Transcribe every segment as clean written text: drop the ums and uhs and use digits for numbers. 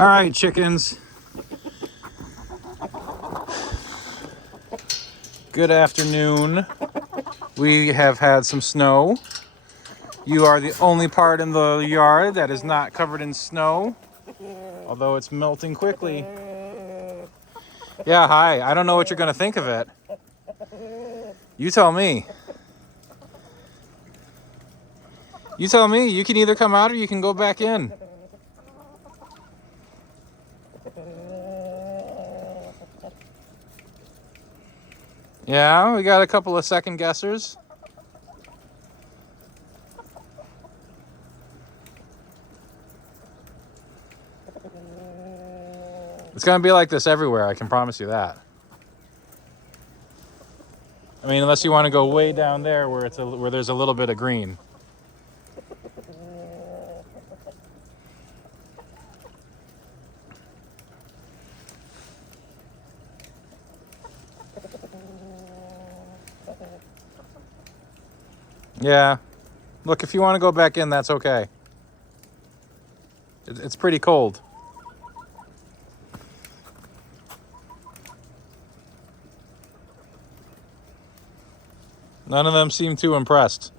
All right, chickens. Good afternoon. We have had some snow. You are the only part in the yard that is not covered in snow, although it's melting quickly. Yeah, hi. I don't know what you're going to think of it. You tell me. You tell me. You can either come out or you can go back in. Yeah, we got a couple of second guessers. It's going to be like this everywhere, I can promise you that. I mean, unless you want to go way down there where where there's a little bit of green. Yeah. Look, if you want to go back in, that's okay. It's pretty cold. None of them seem too impressed.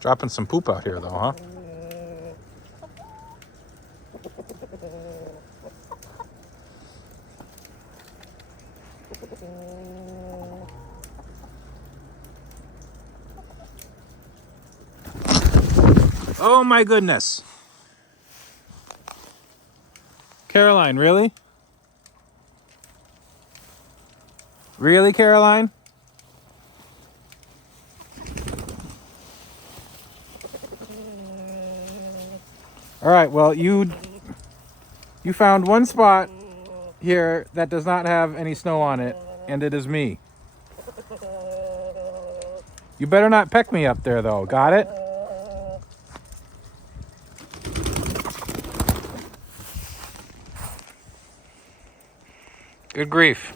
Dropping some poop out here, though, huh? Oh my goodness. Caroline, really? Really, Caroline? All right, well, you found one spot here that does not have any snow on it, and it is me. You better not peck me up there, though. Got it? Good grief.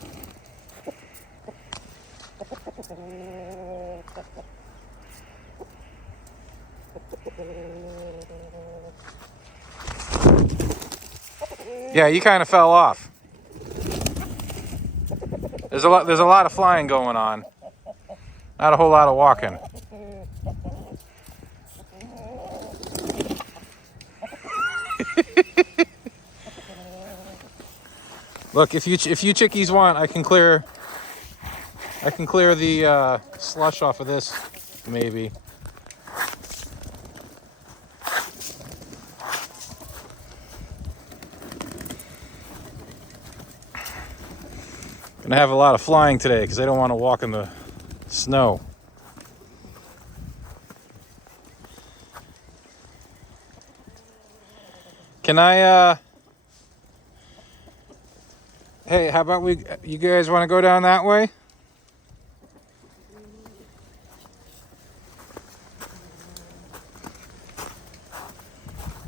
Yeah, you kind of fell off. There's a lot of flying going on. Not a whole lot of walking. Look, if you chickies want, I can clear the slush off of this, maybe. Gonna have a lot of flying today because I don't want to walk in the snow. Can I hey, how about you guys want to go down that way?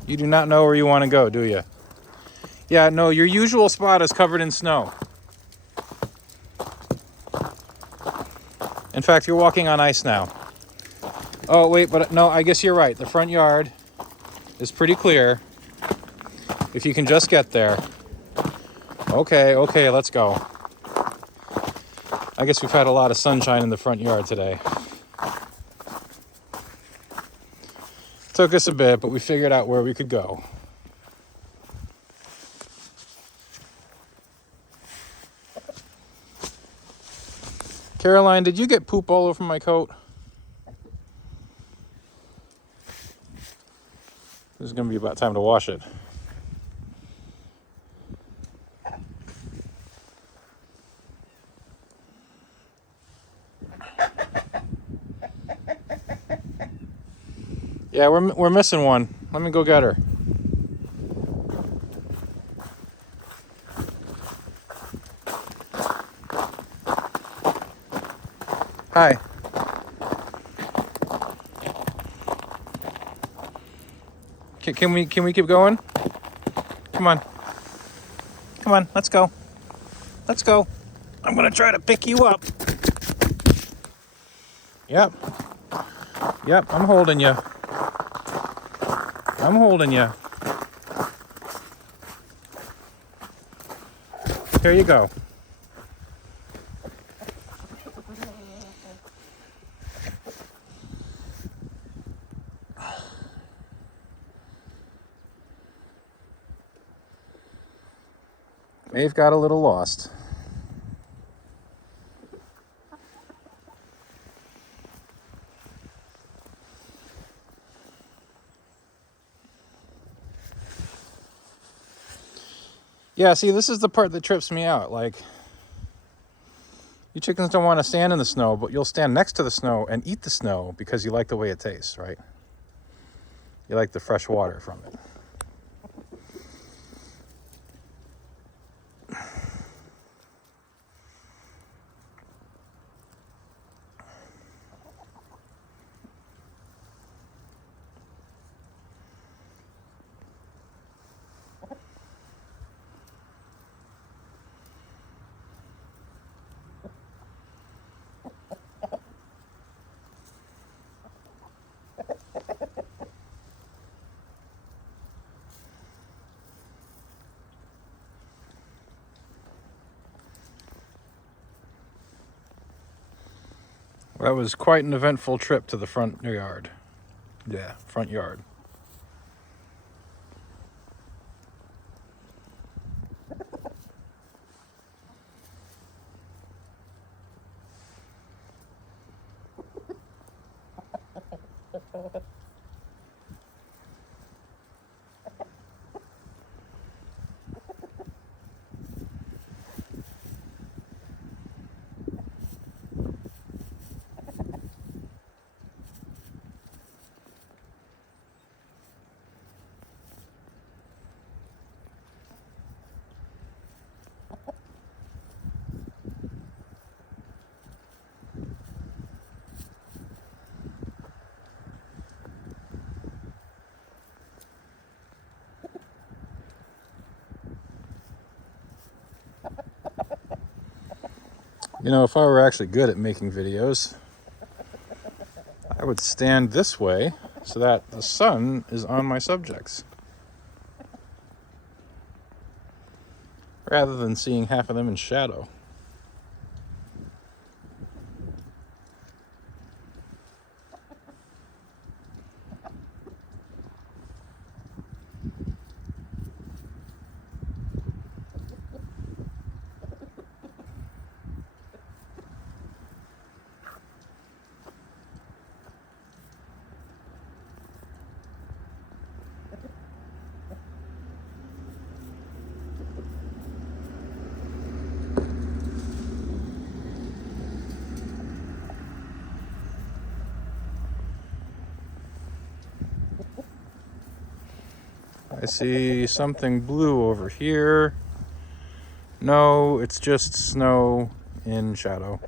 You do not know where you want to go, do you? Yeah, no, your usual spot is covered in snow. In fact, you're walking on ice now. Oh, wait, but no, I guess you're right. The front yard is pretty clear. If you can just get there. Okay, let's go. I guess we've had a lot of sunshine in the front yard today. Took us a bit, but we figured out where we could go. Caroline, did you get poop all over my coat? This is going to be about time to wash it. Yeah, we're missing one. Let me go get her. Hi. Can we keep going? Come on. Come on, let's go. Let's go. I'm gonna try to pick you up. Yep. Yep, I'm holding you. I'm holding you. Here you go. Maeve got a little lost. Yeah, see, this is the part that trips me out. Like, you chickens don't want to stand in the snow, but you'll stand next to the snow and eat the snow because you like the way it tastes, right? You like the fresh water from it. That was quite an eventful trip to the front yard. Yeah, front yard. You know, if I were actually good at making videos, I would stand this way so that the sun is on my subjects, rather than seeing half of them in shadow. I see something blue over here. No, it's just snow in shadow.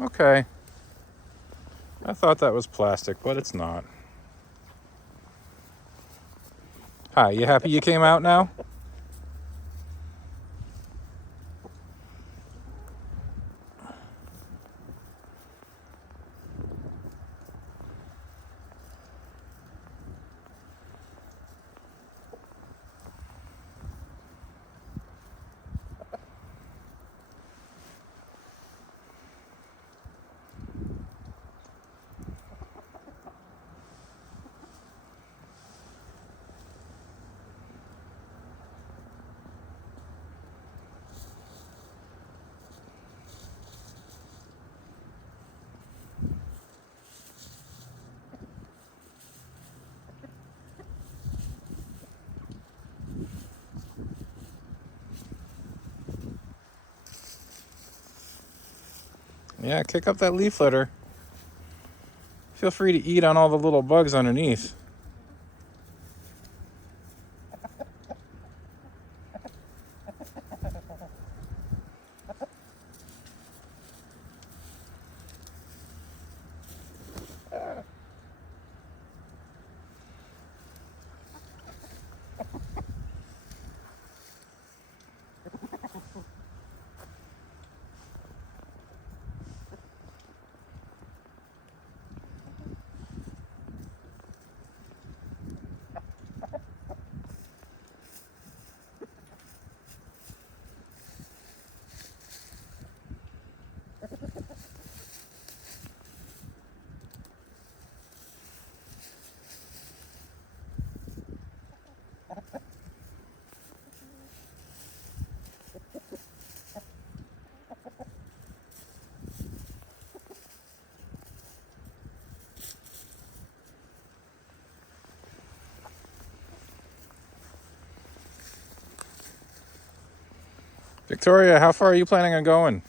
Okay. I thought that was plastic, but it's not. Hi, you happy you came out now? Yeah, kick up that leaf litter. Feel free to eat on all the little bugs underneath. Victoria, how far are you planning on going?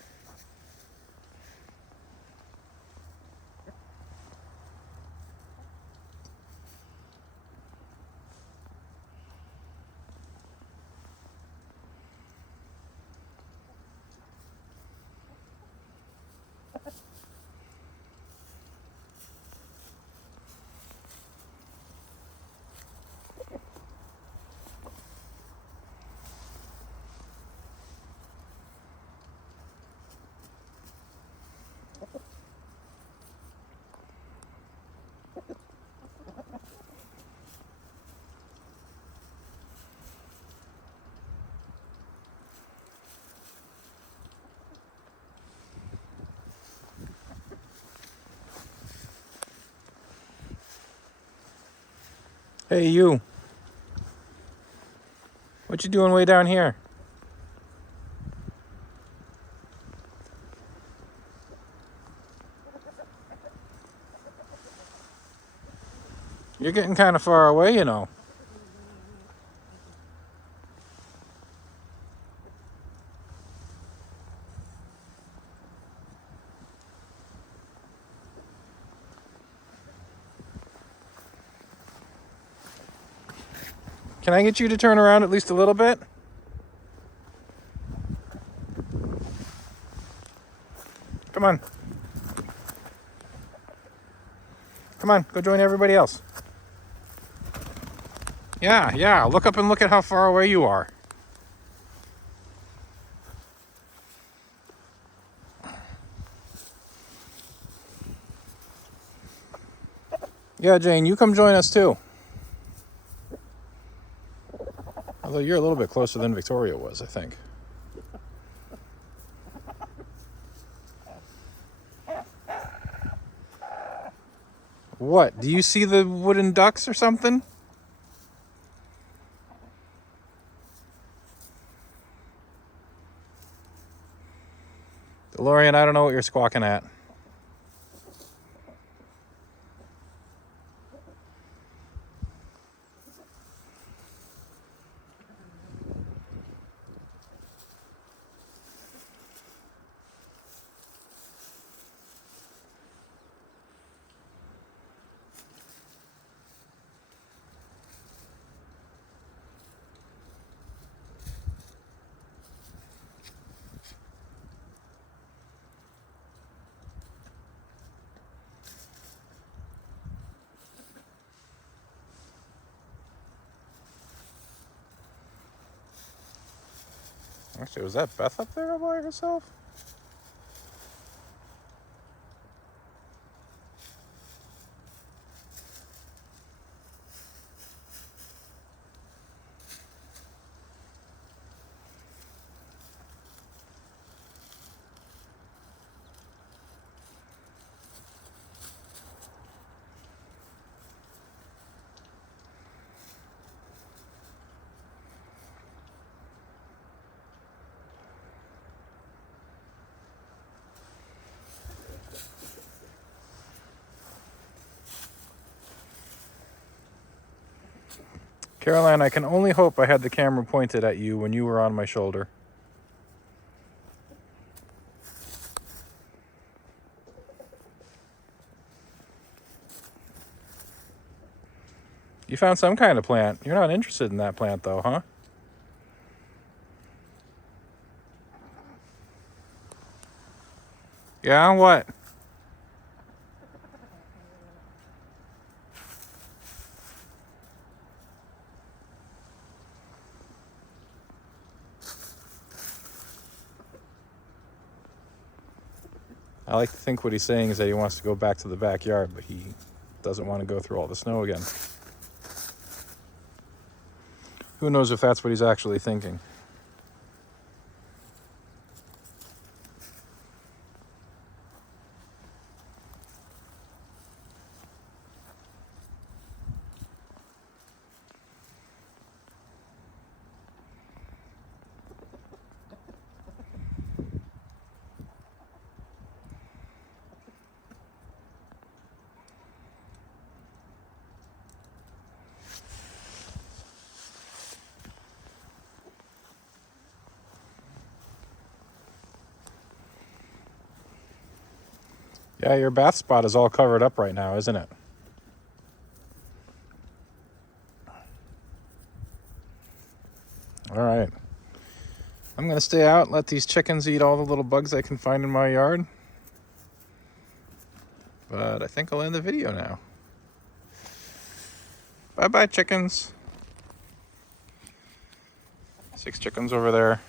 Hey, you. What you doing way down here? You're getting kind of far away, you know. Can I get you to turn around at least a little bit? Come on. Come on, go join everybody else. Yeah, look up and look at how far away you are. Yeah, Jane, you come join us too. Although you're a little bit closer than Victoria was, I think. What? Do you see the wooden ducks or something? DeLorean, I don't know what you're squawking at. Actually, was that Beth up there by herself? Caroline, I can only hope I had the camera pointed at you when you were on my shoulder. You found some kind of plant. You're not interested in that plant, though, huh? Yeah, what? I like to think what he's saying is that he wants to go back to the backyard, but he doesn't want to go through all the snow again. Who knows if that's what he's actually thinking? Yeah, your bath spot is all covered up right now, isn't it? All right. I'm going to stay out and let these chickens eat all the little bugs I can find in my yard. But I think I'll end the video now. Bye-bye, chickens. 6 chickens over there.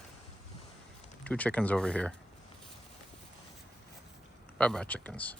2 chickens over here. Bye-bye, chickens.